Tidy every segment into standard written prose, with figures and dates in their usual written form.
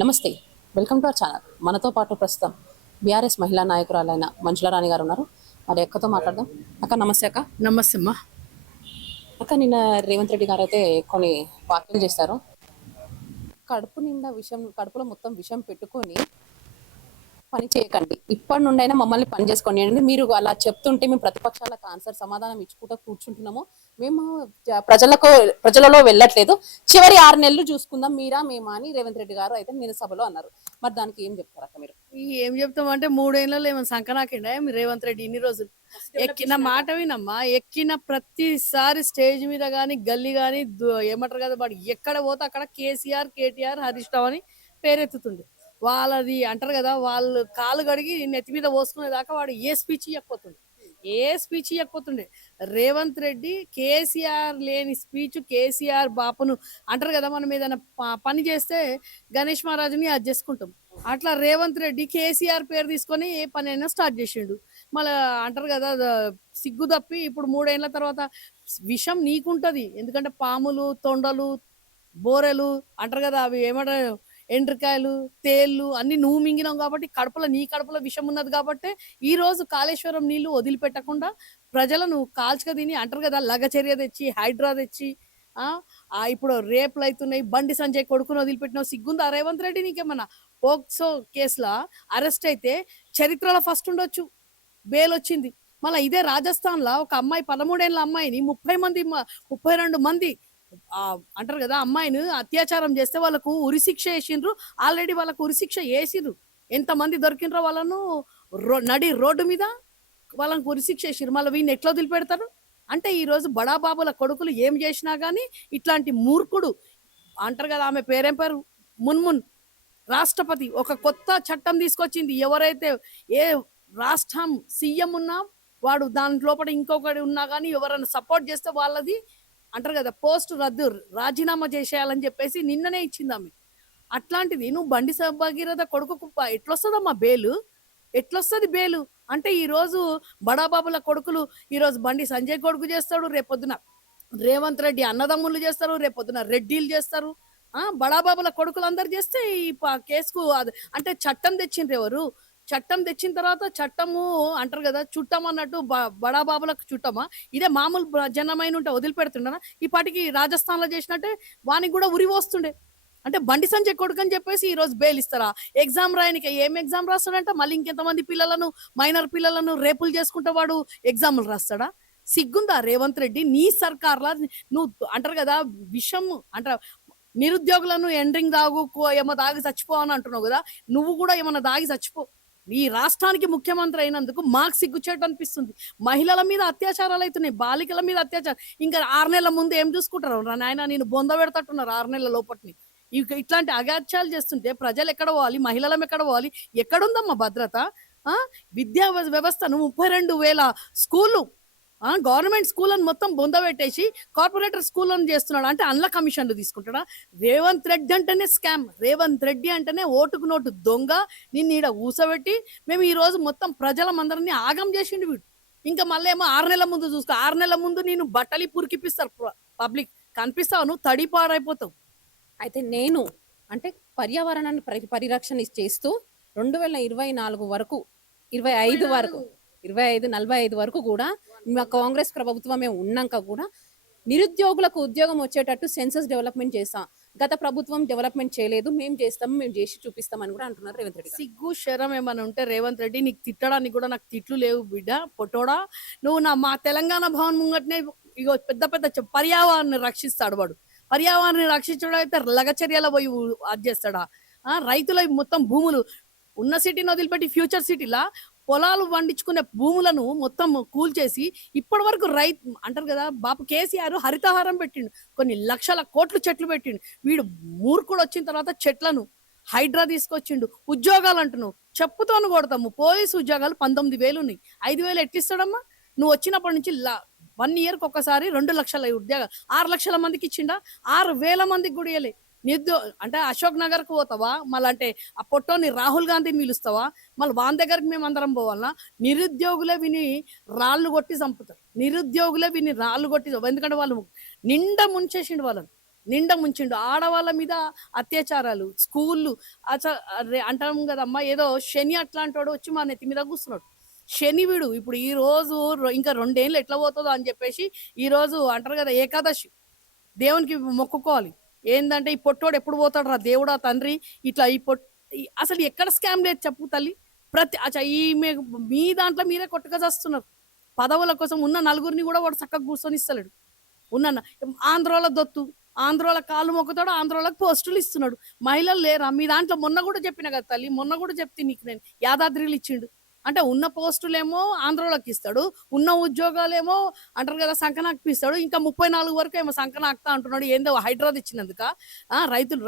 నమస్తే, welcome to our channel. మనతో పాటు ప్రస్తుతం బీఆర్ఎస్ మహిళా నాయకురాలైన మంజుల రాణి గారు ఉన్నారు. మరి అక్కతో మాట్లాడదాం. అక్క నమస్తే. అక్క నమస్తే అమ్మా. అక్క నిన్న రేవంత్ రెడ్డి గారు అయితే కొన్ని వ్యాఖ్యలు చేశారు. కడుపు నిండా విషం, కడుపులో మొత్తం విషం పెట్టుకొని పని చేయకండి, ఇప్పటి నుండైనా మమ్మల్ని పని చేసుకోండి అండి. మీరు అలా చెప్తుంటే మేము ప్రతిపక్షాలకు ఆన్సర్ సమాధానం ఇచ్చుకుంటూ కూర్చుంటున్నాము. మేము ప్రజలలో వెళ్ళట్లేదు. చివరి 6 నెలలు చూసుకుందాం మీరా మేమా అని రేవంత్ రెడ్డి గారు అయితే నిన్న సభలో అన్నారు. మరి దానికి ఏం చెప్తారు అక్క మీరు? ఏం చెప్తామంటే 3 ఏళ్ళలో ఏమైనా సంకనాకిండా మీ రేవంత్ రెడ్డి ఇన్ని రోజులు? ఎక్కిన మాట వినమ్మా, ఎక్కిన ప్రతిసారి స్టేజ్ మీద గానీ గల్లీ గానీ ఏమంటారు కదా, వాడు ఎక్కడ పోతే అక్కడ కేసీఆర్ కేటీఆర్ హరీష్ రావు అని పేరెత్తుతుంది. వాళ్ళది అంటారు కదా, వాళ్ళు కాలు కడిగి నెత్తి మీద పోసుకునేదాకా వాడు ఏ స్పీచ్ ఇవ్వకపోతుండే. రేవంత్ రెడ్డి కేసీఆర్ లేని స్పీచ్, కేసీఆర్ బాపును అంటారు కదా, మనం ఏదైనా పని చేస్తే గణేష్ మహారాజుని అది చేసుకుంటాం. అట్లా రేవంత్ రెడ్డి కేసీఆర్ పేరు తీసుకొని ఏ పని అయినా స్టార్ట్ చేసిండు. మళ్ళా అంటారు కదా, సిగ్గు తప్పి ఇప్పుడు 3 ఏళ్ల తర్వాత విషం నీకుంటది. ఎందుకంటే పాములు, తొండలు, బోరెలు అంటారు కదా, అవి ఏమంటారు, ఎండ్రకాయలు, తేళ్లు అన్ని నువ్వు మింగినావు కాబట్టి నీ కడుపులో విషం ఉన్నది కాబట్టి ఈ రోజు కాళేశ్వరం నీళ్లు వదిలిపెట్టకుండా ప్రజలను కాల్చుక తిని అంటారు కదా, లగచర్య తెచ్చి హైడ్రా తెచ్చి ఇప్పుడు రేపులు అవుతున్నాయి. బండి సంజయ్ కొడుకుని వదిలిపెట్టినావు. సిగ్గుందా రేవంత్ రెడ్డి? నీకేమన్నా పోక్సో కేసులా అరెస్ట్ అయితే చరిత్రలో ఫస్ట్ ఉండొచ్చు, బెయిల్ వచ్చింది. మళ్ళీ ఇదే రాజస్థాన్ లో ఒక అమ్మాయి 13 ఏళ్ల అమ్మాయిని 32 మంది అంటారు కదా అమ్మాయిని అత్యాచారం చేస్తే వాళ్ళకు ఉరిశిక్ష వేసిండ్రు. ఆల్రెడీ వాళ్ళకు ఉరిశిక్ష వేసిండ్రు. ఎంతమంది దొరికిండ్రో వాళ్ళను నడి రోడ్డు మీద వాళ్ళకి ఉరిశిక్ష వేసిండ్రు. మళ్ళీ వీళ్ళని ఎట్లా వదిలిపెడతారు? అంటే ఈ రోజు బడాబాబుల కొడుకులు ఏం చేసినా గానీ ఇట్లాంటి మూర్ఖుడు అంటారు కదా, ఆమె పేరేం పేరు, మున్మున్ రాష్ట్రపతి ఒక కొత్త చట్టం తీసుకొచ్చింది. ఎవరైతే ఏ రాష్ట్రం సీఎం ఉన్నా వాడు దాని లోపల ఇంకొకటి ఉన్నా కానీ ఎవరైనా సపోర్ట్ చేస్తే వాళ్ళది అంటారు కదా పోస్ట్ రద్దు, రాజీనామా చేసేయాలని చెప్పేసి నిన్ననే ఇచ్చింది ఆమె. అట్లాంటిది నువ్వు బండి భగీరథ కొడుకు ఎట్లొస్తుందమ్మా బేలు? ఎట్లొస్తుంది బేలు? అంటే ఈ రోజు బడాబాబుల కొడుకులు ఈ రోజు బండి సంజయ్ కొడుకు చేస్తాడు, రేపొద్దున రేవంత్ రెడ్డి అన్నదమ్ములు చేస్తారు, రేపొద్దున రెడ్డిలు చేస్తారు. బడాబాబుల కొడుకులు అందరు చేస్తే ఈ కేసుకు అంటే చట్టం తెచ్చిండ్రు ఎవరు? చట్టం తెచ్చిన తర్వాత చట్టము అంటారు కదా చుట్టం అన్నట్టు బడాబాబులకు చుట్టమా? ఇదే మామూలు జనమైన ఉంటే వదిలిపెడుతుండనా? ఈ పాటికి రాజస్థాన్ లో చేసినట్టే వానికి కూడా ఉరి వస్తుండే. అంటే బండి సంజయ్ కొడుకు అని చెప్పేసి ఈ రోజు బెయిల్ ఇస్తారా? ఎగ్జామ్ రాయనికి ఏం ఎగ్జామ్ రాస్తాడంట? మళ్ళీ ఇంకెంతమంది పిల్లలను, మైనర్ పిల్లలను రేపులు చేసుకుంటే వాడు ఎగ్జామ్లు రాస్తాడా? సిగ్గుందా రేవంత్ రెడ్డి? నీ సర్కార్లా నువ్వు అంటారు కదా విషం అంటారు, నిరుద్యోగులను ఎండ్రింగ్ ఏమో దాగి చచ్చిపో అని అంటున్నావు కదా, నువ్వు కూడా ఏమన్నా దాగి చచ్చిపో. ఈ రాష్ట్రానికి ముఖ్యమంత్రి అయినందుకు మాకు సిగ్గుచేటు అనిపిస్తుంది. మహిళల మీద అత్యాచారాలు అవుతున్నాయి, బాలికల మీద అత్యాచారం. ఇంకా 6 నెలల ముందు ఏం చూసుకుంటారు నాయన? నేను బొంద పెడతట్టున్నారు 6 నెలల లోపటిని. ఇట్లాంటి అగాత్యాలు చేస్తుంటే ప్రజలు ఎక్కడ పోవాలి? మహిళలం ఎక్కడ పోవాలి? ఎక్కడుందమ్మా భద్రత? విద్యా వ్యవస్థను 32,000 స్కూళ్ళు, గవర్నమెంట్ స్కూళ్ళను మొత్తం బొంద పెట్టేసి కార్పొరేటర్ స్కూళ్ళను చేస్తున్నాడు. అంటే అందులో కమిషన్లు తీసుకుంటాడా? రేవంత్ రెడ్డి అంటేనే స్కామ్, రేవంత్ రెడ్డి అంటేనే ఓటుకు నోటు దొంగ. నిన్ను ఈడ ఊసబెట్టి మేము ఈ రోజు మొత్తం ప్రజలందరినీ ఆగం చేసిండు వీడు. ఇంకా మళ్ళీ ఏమో 6 నెలల ముందు చూసుకో. 6 నెలల ముందు నేను బట్టలి పురికిపిస్తారు పబ్లిక్, కనిపిస్తావు నువ్వు తడిపాడైపోతావు. అయితే నేను అంటే పర్యావరణాన్ని పరిరక్షణ చేస్తూ 2024 వరకు 25 వరకు 45 వరకు కూడా మా కాంగ్రెస్ ప్రభుత్వమే ఉన్నాక కూడా నిరుద్యోగులకు ఉద్యోగం వచ్చేటట్టు సెన్సస్ డెవలప్మెంట్ చేస్తాం. గత ప్రభుత్వం డెవలప్మెంట్ చేయలేదు, మేము చేస్తాము, మేము చేసి చూపిస్తామని కూడా అంటున్నారు రేవంత్ రెడ్డి. సిగ్గు శరం ఏమైనా ఉంటే రేవంత్ రెడ్డి, నీకు తిట్టడానికి కూడా నాకు తిట్లు లేవు బిడ్డ పొట్టోడా. నువ్వు మా తెలంగాణ భవన్ ముంగట్నే ఇగో పెద్ద పెద్ద పర్యావరణాన్ని రక్షిస్తాడు వాడు. పర్యావరణాన్ని రక్షించడం అయితే లగచర్యలో పోయి అది చేస్తాడా? రైతుల మొత్తం భూములు ఉన్న సిటీని వదిలిపెట్టి ఫ్యూచర్ సిటీలా పొలాలు పండించుకునే భూములను మొత్తం కూల్చేసి ఇప్పటి వరకు అంటారు కదా, బాపు కేసీఆర్ హరితహారం పెట్టిండు, కొన్ని లక్షల కోట్లు చెట్లు పెట్టిండు. వీడు మూర్ఖుడు వచ్చిన తర్వాత చెట్లను హైడ్రా తీసుకొచ్చిండు. ఉద్యోగాలు అంటున్నావు, చెప్పుతోను కొడతాము. పోలీసు ఉద్యోగాలు 19,000 ఉన్నాయి, 5,000 ఎట్టిస్తాడమ్మా? నువ్వు వచ్చినప్పటి నుంచి 1 ఇయర్కి ఒక్కసారి 2 లక్షల ఉద్యోగాలు 6 లక్షల మందికి ఇచ్చిండా? 6,000 మందికి కూడా ఇవ్వలే. అంటే అశోక్ నగర్ కు పోతావా? మళ్ళీ అంటే ఆ పొట్టోని రాహుల్ గాంధీ మిలుస్తావా? మళ్ళీ వాని దగ్గరికి మేము అందరం పోవాలన్నా? నిరుద్యోగులే విని రాళ్ళు కొట్టి చంపుతారు. నిరుద్యోగులే విని రాళ్ళు కొట్టి, ఎందుకంటే వాళ్ళు నిండా ముంచేసిండు వాళ్ళని. నిండా ముంచిండు. ఆడవాళ్ళ మీద అత్యాచారాలు, స్కూళ్ళు అంటాం కదమ్మా, ఏదో శని అట్లాంటోడు వచ్చి మా నెత్తి మీద కూర్చున్నాడు. శని వీడు ఇప్పుడు ఈ రోజు ఇంకా 2 ఏళ్ళు ఎట్లా పోతుందో అని చెప్పేసి ఈ రోజు అంటారు కదా ఏకాదశి, దేవునికి మొక్కుకోవాలి. ఏందంటే ఈ పొట్టోడు ఎప్పుడు పోతాడు రా దేవుడా తండ్రి, ఇట్లా అసలు ఎక్కడ స్కామ్ లేదు చెప్పు తల్లి. మీ దాంట్లో మీరే కొట్టుగా చేస్తున్నారు. పదవుల కోసం ఉన్న నలుగురిని కూడా వాడు చక్కగా కూర్చొని ఇస్తలేడు. ఉన్న ఆంధ్రోల దొత్తు, ఆంధ్రోల కాళ్ళు మొక్కుతాడు, ఆంధ్రోలకు పోస్టులు ఇస్తున్నాడు. మహిళలు లేరా మీ దాంట్లో? మొన్న కూడా చెప్పిన కదా తల్లి, మొన్న కూడా చెప్తే నీకు నేను యాదాద్రిలు ఇచ్చిండు. అంటే ఉన్న పోస్టులేమో ఆంధ్రోలకు ఇస్తాడు, ఉన్న ఉద్యోగాలేమో అంటారు కదా సంకనాక్కి ఇస్తాడు. ఇంకా 34 వరకు ఏమో సంకనాక్తా అంటున్నాడు. ఏందో హైడ్రాది ఇచ్చినందుక,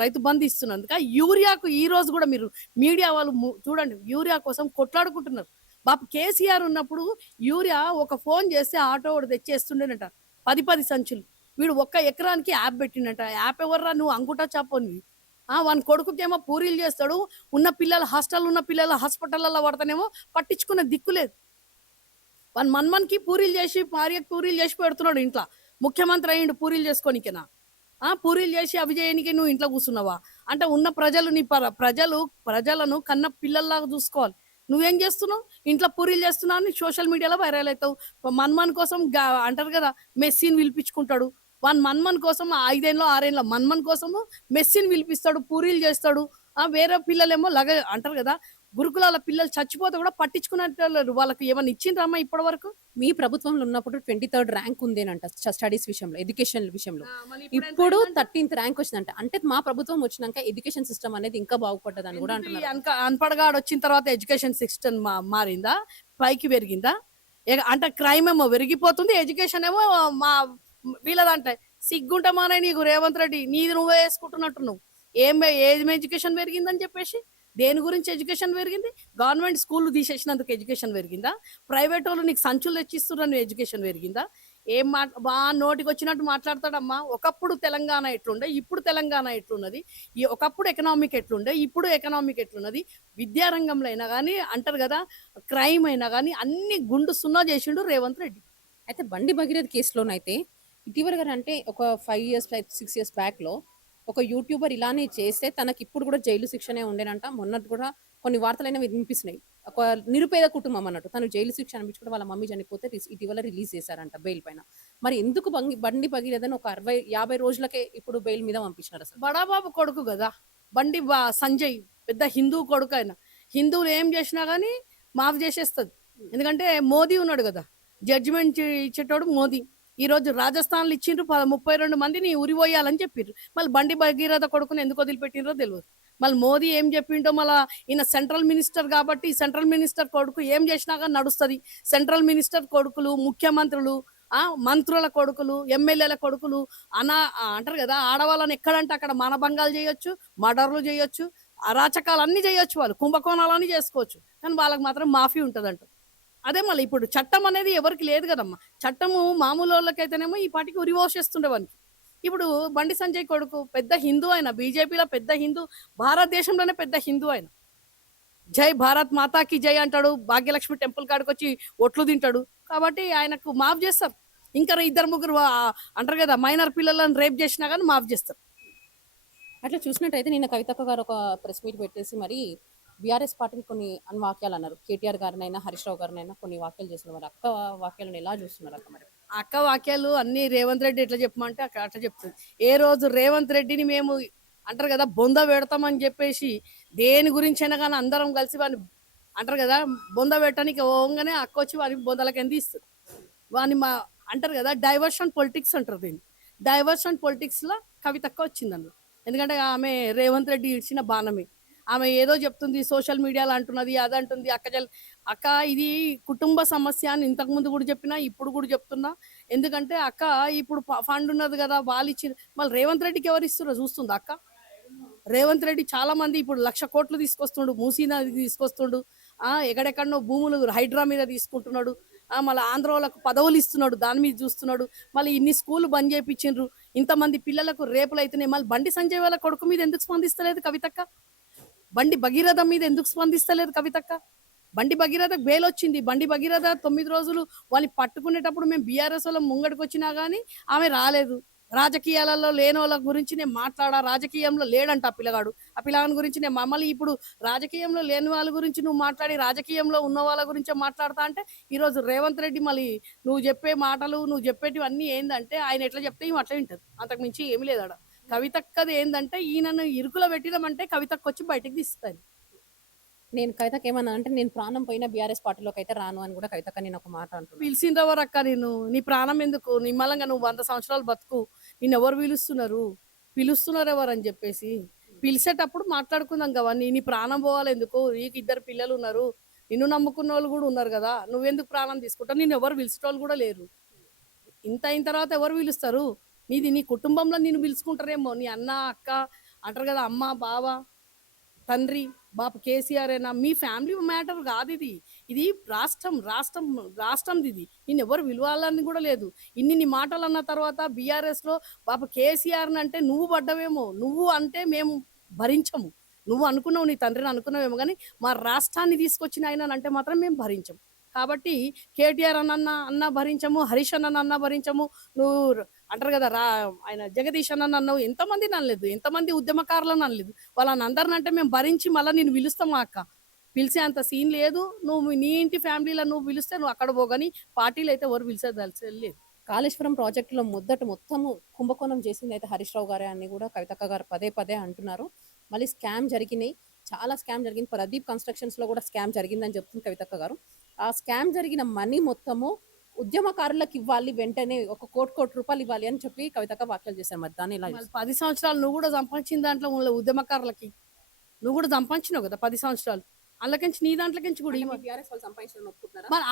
రైతు బంధు ఇస్తున్నందుక. యూరియాకు ఈ రోజు కూడా మీరు మీడియా వాళ్ళు చూడండి, యూరియా కోసం కొట్లాడుకుంటున్నారు. బాపు కేసీఆర్ ఉన్నప్పుడు యూరియా ఒక ఫోన్ చేస్తే ఆటో వాడు తెచ్చేస్తుండేనట 10 సంచులు. వీడు ఒక్క ఎకరానికి యాప్ పెట్టినట. యాప్ ఎవర్రా నువ్వు, అంగుటా చాపోని. వాని కొడుకుకేమో పూరీలు చేస్తాడు. ఉన్న పిల్లలు హాస్టల్ ఉన్న పిల్లలు హాస్పిటల్లో పడతానేమో పట్టించుకునే దిక్కులేదు. వాని మన్మన్కి పూరీలు చేసి, భార్యకు పూరీలు చేసి పెడుతున్నాడు ఇంట్లో. ముఖ్యమంత్రి అయ్యిండు పూరీలు చేసుకోనికేనా? పూరీలు చేసి అవి చేయనికి నువ్వు ఇంట్లో కూర్చున్నావా? అంటే ఉన్న ప్రజలు నీ ప్రజలను కన్న పిల్లల్లాగా చూసుకోవాలి. నువ్వేం చేస్తున్నావు? ఇంట్లో పూరీలు చేస్తున్నావు అని సోషల్ మీడియాలో వైరల్ అవుతావు. మన్మన్ కోసం అంటారు కదా మెస్సీని పిలిపించుకుంటాడు. మన్మన్ కోసం 5 ఏళ్ళలో 6 ఏళ్ళ మన్మన్ కోసము మెస్సీని పిలిపిస్తాడు, పూరీలు చేస్తాడు. వేరే పిల్లలేమో అంటారు కదా గురుకులాల పిల్లలు చచ్చిపోతే కూడా పట్టించుకున్నట్టు వాళ్ళకి ఏమైనా ఇచ్చిండ్రమ్మా ఇప్పటి వరకు? మీ ప్రభుత్వంలో ఉన్నప్పుడు 23rd ర్యాంక్ ఉందేనంట స్టడీస్ విషయంలో, ఎడ్యుకేషన్ విషయంలో. ఇప్పుడు 13th ర్యాంక్ వచ్చిందంట. అంటే మా ప్రభుత్వం వచ్చినాక ఎడ్యుకేషన్ సిస్టమ్ అనేది ఇంకా బాగుపడ్డదని కూడా అంటున్నారు. అన్పడగాడు వచ్చిన తర్వాత ఎడ్యుకేషన్ సిస్టమ్ మారిందా, పైకి పెరిగిందా? అంటే క్రైమ్ ఏమో పెరిగిపోతుంది, ఎడ్యుకేషన్ ఏమో మా వీళ్ళదంటే సిగ్గుంటమానే నీకు రేవంత్ రెడ్డి, నీది నువ్వే వేసుకుంటున్నట్టు. నువ్వు ఏం ఎడ్యుకేషన్ పెరిగిందని చెప్పేసి, దేని గురించి ఎడ్యుకేషన్ పెరిగింది? గవర్నమెంట్ స్కూల్ తీసేసినందుకు ఎడ్యుకేషన్ పెరిగిందా? ప్రైవేట్ వాళ్ళు నీకు సంచులు తెచ్చిస్తున్నారు, ఎడ్యుకేషన్ పెరిగిందా? ఏం నోటికి వచ్చినట్టు మాట్లాడతాడమ్మా. ఒకప్పుడు తెలంగాణ ఎట్లుండే, ఇప్పుడు తెలంగాణ ఎట్లున్నది, ఒకప్పుడు ఎకనామిక్ ఎట్లుండే, ఇప్పుడు ఎకనామిక్ ఎట్లున్నది. విద్యారంగంలో అయినా కానీ అంటారు కదా క్రైమ్ అయినా కానీ అన్ని గుండు సున్నా చేసిండు రేవంత్ రెడ్డి. అయితే బండి భగీరథ్ కేసులోనైతే ఇటీవల అంటే ఒక 5 ఇయర్స్ 6 ఇయర్స్ బ్యాక్ లో ఒక యూట్యూబర్ ఇలానే చేస్తే తనకి ఇప్పుడు కూడా జైలు శిక్షనే ఉండేనంట. మొన్నటి కూడా కొన్ని వార్తలైనా వినిపిస్తున్నాయి. ఒక నిరుపేద కుటుంబం అన్నట్టు తను జైలు శిక్ష అనిపించుకుంటే వాళ్ళ మమ్మీ చనిపోతే ఇటీవల రిలీజ్ చేశారంట బెయిల్ పైన. మరి ఎందుకు బండి భగీరథని ఒక 60-50 రోజులకే ఇప్పుడు బెయిల్ మీద పంపించినారు? అసలు బడాబాబు కొడుకు కదా బండి సంజయ్, పెద్ద హిందూ కొడుకు. ఆయన హిందువులు ఏం చేసినా కానీ మాఫ్ చేసేస్తుంది. ఎందుకంటే మోదీ ఉన్నాడు కదా, జడ్జిమెంట్ ఇచ్చేటోడు మోదీ. ఈ రోజు రాజస్థాన్లో ఇచ్చిండ్రు 32 మందిని ఉరిపోయాలని చెప్పారు. మళ్ళీ బండి భగీరథ కొడుకుని ఎందుకు వదిలిపెట్టినరో తెలియదు. మళ్ళీ మోదీ ఏం చెప్పిండో, మళ్ళీ ఈయన సెంట్రల్ మినిస్టర్ కాబట్టి సెంట్రల్ మినిస్టర్ కొడుకు ఏం చేసినా కానీ నడుస్తుంది. సెంట్రల్ మినిస్టర్ కొడుకులు, ముఖ్యమంత్రులు, మంత్రుల కొడుకులు, ఎమ్మెల్యేల కొడుకులు అంటారు కదా ఆడవాళ్ళని ఎక్కడంటే అక్కడ మానభంగాలు చేయొచ్చు, మర్డర్లు చేయొచ్చు, అరాచకాలు అన్ని చేయొచ్చు, వాళ్ళు కుంభకోణాలన్నీ చేసుకోవచ్చు. కానీ వాళ్ళకి మాత్రం మాఫీ ఉంటుందంట. అదే మళ్ళీ ఇప్పుడు చట్టం అనేది ఎవరికి లేదు కదమ్మా. చట్టము మామూలు వాళ్ళకైతేనేమో ఈ పాటికి ఉరివోసేస్తుండేవానికి. ఇప్పుడు బండి సంజయ్ కొడుకు పెద్ద హిందూ ఆయన, బీజేపీలో పెద్ద హిందూ, భారతదేశంలోనే పెద్ద హిందూ ఆయన. జై భారత్ మాతాకి జై అంటాడు, భాగ్యలక్ష్మి టెంపుల్ కాడికి వచ్చి ఒట్లు తింటాడు. కాబట్టి ఆయనకు మాఫ్ చేస్తారు. ఇంకా 2-3 అంటారు కదా మైనర్ పిల్లలను రేప్ చేసినా కానీ మాఫ్ చేస్తారు. అట్లా చూసినట్టయితే నిన్న కవితక్క గారు ఒక ప్రెస్ మీట్ పెట్టేసి మరి బీఆర్ఎస్ పార్టీని కొన్ని వాక్యాలు అన్నారు. కేటీఆర్ గారినైనా హరీష్ రావు గారినైనా కొన్ని వాక్యాలు చేస్తున్నారు. మరి అక్క వాక్యాలను ఎలా చూస్తున్నారు అక్క? మరి అక్క వాక్యాలు అన్ని రేవంత్ రెడ్డి ఎట్లా చెప్పమంటే అట్లా చెప్తుంది. ఏ రోజు రేవంత్ రెడ్డిని మేము అంటారు కదా బొంద పెడతామని చెప్పేసి దేని గురించి అయినా కానీ అందరం కలిసి వాడిని అంటారు కదా బొంద పెట్టడానికి ఓంగానే అక్క వచ్చి వాడిని బొందలకి ఎంత ఇస్తుంది. వాడిని అంటారు కదా డైవర్షన్ పొలిటిక్స్ అంటారు. దీన్ని డైవర్షన్ పొలిటిక్స్లో కవితక్క వచ్చిందన్న. ఎందుకంటే ఆమె రేవంత్ రెడ్డి ఇచ్చిన బాణమే. ఆమె ఏదో చెప్తుంది, సోషల్ మీడియాలో అంటున్నది, అదంటుంది. అక్క ఇది కుటుంబ సమస్య అని ఇంతకుముందు కూడా చెప్పినా, ఇప్పుడు కూడా చెప్తున్నా. ఎందుకంటే అక్క ఇప్పుడు ఫండ్ ఉన్నది కదా, వాళ్ళు ఇచ్చి మళ్ళీ రేవంత్ రెడ్డికి ఎవరు ఇస్తున్నారో చూస్తుంది అక్క. రేవంత్ రెడ్డి చాలా మంది ఇప్పుడు 1,00,000 కోట్లు తీసుకొస్తుండు, మూసీ నది తీసుకొస్తుండు, ఎక్కడెక్కడనో భూములు హైడ్రా మీద తీసుకుంటున్నాడు. మళ్ళీ ఆంధ్ర వాళ్ళకు పదవులు ఇస్తున్నాడు, దాని మీద చూస్తున్నాడు. మళ్ళీ ఇన్ని స్కూల్ బంద్ చేయించిండ్రు, ఇంతమంది పిల్లలకు రేపులు అవుతున్నాయి. మళ్ళీ బండి సంజయ్ వాళ్ళ కొడుకు మీద ఎందుకు స్పందిస్తలేదు కవితక్క? బండి భగీరథ మీద ఎందుకు స్పందిస్తలేదు కవితక్క? బండి భగీరథకు బెయిల్ వచ్చింది. బండి భగీరథ 9 రోజులు వాళ్ళని పట్టుకునేటప్పుడు మేము బీఆర్ఎస్ వాళ్ళ ముంగడికి వచ్చినా కానీ ఆమె రాలేదు. రాజకీయాలలో లేని వాళ్ళ గురించి నేను మాట్లాడా, రాజకీయంలో లేడంట ఆ పిల్లగాడు. ఆ పిల్లగాని గురించి నేను మమ్మల్ని ఇప్పుడు రాజకీయంలో లేని వాళ్ళ గురించి నువ్వు మాట్లాడి, రాజకీయంలో ఉన్న వాళ్ళ గురించే మాట్లాడతా అంటే, ఈరోజు రేవంత్ రెడ్డి మళ్ళీ నువ్వు చెప్పే మాటలు, నువ్వు చెప్పేటివన్నీ ఏందంటే, ఆయన ఎట్లా చెప్తే ఈమె అట్లే వింటది. అంతకు మించి ఏమి లేదు ఆడ. కవితక్కది ఏందంటే, ఈయనను ఇరుకులో పెట్టినామంటే కవితక్కొచ్చి బయటికి తీస్తాను. నేను కవితకి ఏమన్నా అంటే, నేను ప్రాణం పోయిన బీఆర్ఎస్ పార్టీలోకి అయితే రాను అని కూడా కవితక్క నేను ఒక మాట అంటున్నాను. పిలిచిండ్రెవరక్క నిన్ను? నీ ప్రాణం ఎందుకు? నిమ్మలంగా నువ్వు 100 సంవత్సరాలు బతుకు. నిన్నెవరు పిలుస్తున్నారు? పిలుస్తున్నారు ఎవరని చెప్పేసి. పిలిచేటప్పుడు మాట్లాడుకుందాం గవన్నీ. నీ ప్రాణం పోవాలెందుకు? నీకు 2 పిల్లలున్నారు. నిన్ను నమ్ముకున్నోళ్ళు గూడా ఉన్నారు గదా! నువ్వెందుకు ప్రాణం తీసుకుంటావు? నిన్నెవరు పిలిచేటోళ్ళు గూడా లేరు. ఇంత అయిన తర్వాత ఎవరు పిలుస్తారు? నీ కుటుంబంలో నిన్ను పిలుచుకుంటారేమో. నీ అన్న, అక్క అంటారు గదా! అమ్మ, బావ, తండ్రి, బాపు కేసీఆరేనా? మీ ఫ్యామిలీ మ్యాటర్ కాదిది. ఇది రాష్ట్రందిది. నిన్నెవరు పిలవాలని గూడా లేదు. ఇన్నిన్ని మాటలన్న తర్వాత బీఆర్ఎస్‌లో బాపు కేసీఆర్‌నంటే నువ్వు పడ్డవేమో. నువ్వు అంటే మేము భరించము. నువ్వు అనుకున్నావు, నీ తండ్రిని అనుకున్నావేమో గానీ, మా రాష్ట్రాన్ని తీసుకొచ్చిన ఆయననంటే మాత్రం మేము భరించం. కాబట్టి కేటీఆర్ అన్నా భరించము, హరీష్ అన్నా భరించము. నువ్వు అంటారు గదా! ఆయన జగదీష్ అన్నావు. ఎంతమందిని అనలేదు. ఎంతమంది ఉద్యమకారులను అనలేదు. వాళ్ళనందరినంటే మేము భరించి మళ్ళా నిన్ను పిలుస్తామా అక్క. పిలిచే అంత సీన్ లేదు. నువ్వు నీ ఇంటి ఫ్యామిలీలో నువ్వు పిలిస్తే నువ్వు అక్కడ పో గానీ, పార్టీలో అయితే ఎవరు పిలిచేదలసలేదు. కాళేశ్వరం ప్రాజెక్టులో మొత్తము కుంభకోణం చేసింది అయితే హరీష్ రావు గారే అని కూడా కవితక్క గారు పదే పదే అంటున్నారు. మళ్ళీ స్కామ్ జరిగినాయి, చాలా స్కామ్ జరిగింది. ప్రదీప్ కన్స్ట్రక్షన్స్ లో కూడా స్కామ్ జరిగిందని చెప్తుంది కవితక్క గారు. ఆ స్కామ్ జరిగిన మనీ మొత్తము ఉద్యమకారులకు ఇవ్వాలి, వెంటనే ఒక కోటి రూపాయలు ఇవ్వాలి అని చెప్పి కవితక్క వ్యాఖ్యలు చేశారు. మరి దాన్ని ఇలా మళ్ళీ 10 సంవత్సరాలు నువ్వు గూడా సంపాదించిన దాంట్లో ఉన్న ఉద్యమకారులకి. నువ్వు గూడా సంపాదించినావు గదా 10 సంవత్సరాలు. అందులోకించి నీ దాంట్లోకించి గూడా బీఆర్ఎస్ వాళ్ళు సంపాదించడం ఒప్పుకుంటున్నారా? మరి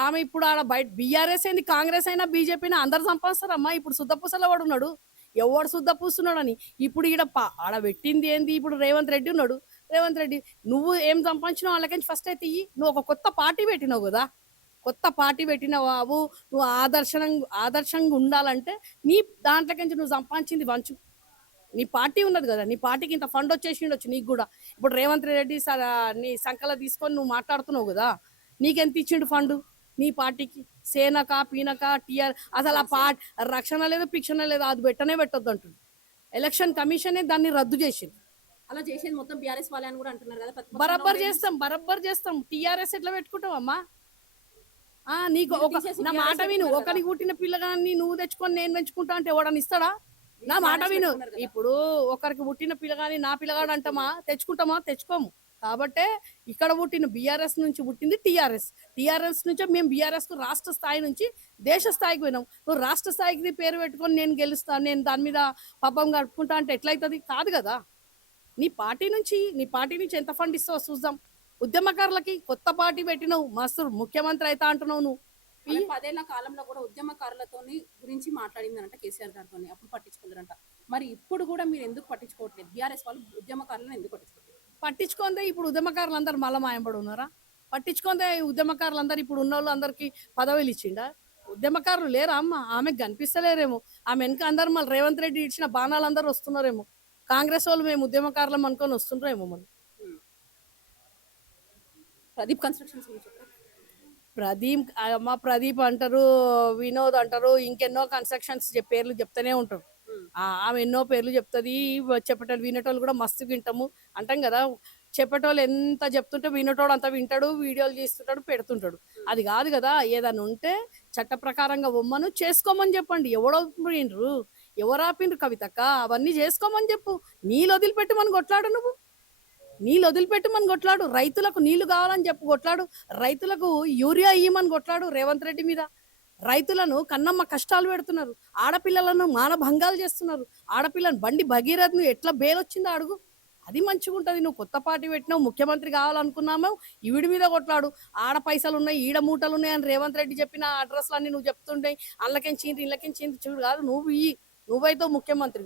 ఆమె ఇప్పుడు ఆడ బయట బీఆర్ఎస్ ఏంది, కాంగ్రెస్ అయినా బీజేపీ అయినా అందరు సంపాదిస్తారమ్మా. ఇప్పుడు శుద్ధపూసలో వాడు ఉన్నాడు. ఎవడు శుద్ధ పూస్తున్నాడని ఇప్పుడు ఈడ ఆడ పెట్టింది ఏంది? ఇప్పుడు రేవంత్ రెడ్డి ఉన్నాడు. రేవంత్ రెడ్డి నువ్వు ఏం సంపాదించినావు వాళ్ళకి ఫస్ట్ అయితే ఇయ్యి. నువ్వు ఒక కొత్త పార్టీ పెట్టినావు కదా, కొత్త పార్టీ పెట్టినావు. నువ్వు ఆదర్శంగా ఉండాలంటే నీ దాంట్లోకించి నువ్వు సంపాదించింది వంచు. నీ పార్టీ ఉన్నది కదా, నీ పార్టీకి ఇంత ఫండ్ వచ్చేసి ఉండొచ్చు నీకు కూడా. ఇప్పుడు రేవంత్ రెడ్డి నీ సంకల తీసుకొని నువ్వు మాట్లాడుతున్నావు కదా, నీకెంత ఇచ్చిండు ఫండ్ నీ పార్టీకి? సేనక పీనక టీఆర్ అసలు రక్షణ లేదు, పిక్షణ లేదు. అది పెట్టొద్దు అంటుంది. ఎలక్షన్ కమిషనే దాన్ని రద్దు చేసింది. అలా చేసేది మొత్తం బీఆర్ఎస్ వాళ్ళే అని కూడా అంటున్నారు కదా. బరబ్బర్ చేస్తాం. టీఆర్ఎస్ ఎట్లా పెట్టుకుంటావమ్మా? నీకు నా మాట విను. ఒకరికి పుట్టిన పిల్లగాన్ని నువ్వు తెచ్చుకొని నేను పెంచుకుంటా అంటే ఎవడని ఇస్తాడా? నా మాట విను. ఇప్పుడు ఒకరికి పుట్టిన పిల్లగాని నా పిల్లగాడు అంటామా? తెచ్చుకోము. కాబట్టే ఇక్కడ పుట్టిన బీఆర్ఎస్ నుంచి పుట్టింది టీఆర్ఎస్ నుంచే మేము బీఆర్ఎస్ కు రాష్ట్ర స్థాయి నుంచి దేశ స్థాయికి పోయినాం. నువ్వు రాష్ట్ర స్థాయికి పేరు పెట్టుకొని నేను గెలుస్తాను, నేను దాని మీద పబ్బం గడుపుకుంటా అంటే ఎట్లయితుంది? కాదు కదా. నీ పార్టీ నుంచి ఎంత ఫండ్ ఇస్తావో చూద్దాం. ఉద్యమకారులకి కొత్త పార్టీ పెట్టినావు, మస్తు ముఖ్యమంత్రి అయితే అంటున్నావు నువ్వు. 10 ఏళ్ల కాలంలో కూడా ఉద్యమకారులతోని గురించి మాట్లాడిందనంట కేసీఆర్ గారితో, అప్పుడు పట్టించుకుంటారంట. మరి ఇప్పుడు కూడా మీరు ఎందుకు పట్టించుకోవట్లేదు? బీఆర్ఎస్ వాళ్ళు ఉద్యమకారులను ఎందుకు పట్టించుకోవట్లేదు? పట్టించుకుందే ఇప్పుడు ఉద్యమకారులందరూ మళ్ళా మాయంబడి ఉన్నారా? పట్టించుకుందే ఉద్యమకారులందరూ ఇప్పుడు ఉన్న వాళ్ళు అందరికి పదవులు ఇచ్చిండా? ఉద్యమకారులు లేరా అమ్మ? ఆమెకు కనిపిస్తలేరేమో. ఆమె వెనక అందరు మళ్ళీ రేవంత్ రెడ్డి ఇచ్చిన బాణాలు అందరూ వస్తున్నారేమో. కాంగ్రెస్ వాళ్ళు మేము ఉద్యమకారులం అనుకొని వస్తుండ్రేమో. మళ్ళీ ప్రదీప్ కన్స్ట్రక్షన్స్ గురించి చెప్పరా? ప్రదీప్ అంటారు, వినోద్ అంటారు, ఇంకెన్నో కన్స్ట్రక్షన్స్ పేర్లు చెప్తానే ఉంటారు. ఆమె ఎన్నో పేర్లు చెప్తుంది. చెప్పేటోళ్ళు వినేటోళ్ళు కూడా మస్తు వింటాము అంటాం కదా. చెప్పేటోళ్ళు ఎంత చెప్తుంటే వినేటోడు అంత వింటాడు, వీడియోలు చేస్తుంటాడు, పెడుతుంటాడు. అది కాదు కదా. ఏదైనా ఉంటే చట్ట ప్రకారంగా బొమ్మను చేసుకోమని చెప్పండి. ఎవరు ఆపిండ్రు కవితక్క? అవన్నీ చేసుకోమని చెప్పు. నీళ్ళు వదిలిపెట్టమని కొట్లాడు. రైతులకు నీళ్లు కావాలని చెప్పు కొట్లాడు. రైతులకు యూరియా ఇయ్యమని కొట్లాడు. రేవంత్ రెడ్డి మీద రైతులను కన్నమ్మ కష్టాలు పెడుతున్నారు. ఆడపిల్లలను మానభంగాలు చేస్తున్నారు. ఆడపిల్లను బండి భగీరథను ఎట్లా బేలొచ్చిందో అడుగు. అది మంచిగా ఉంటుంది. నువ్వు కొత్త పార్టీ పెట్టినావు, ముఖ్యమంత్రి కావాలనుకున్నాము, ఈవిడి మీద కొట్లాడు. ఆడ పైసలు ఉన్నాయి, ఈడ మూటలు ఉన్నాయి అని రేవంత్ రెడ్డి చెప్పిన అడ్రస్లన్నీ నువ్వు చెప్తుండే. అల్లకెంచింది ఇళ్ళకెంచింది చూడు కాదు. నువ్వైతే ముఖ్యమంత్రి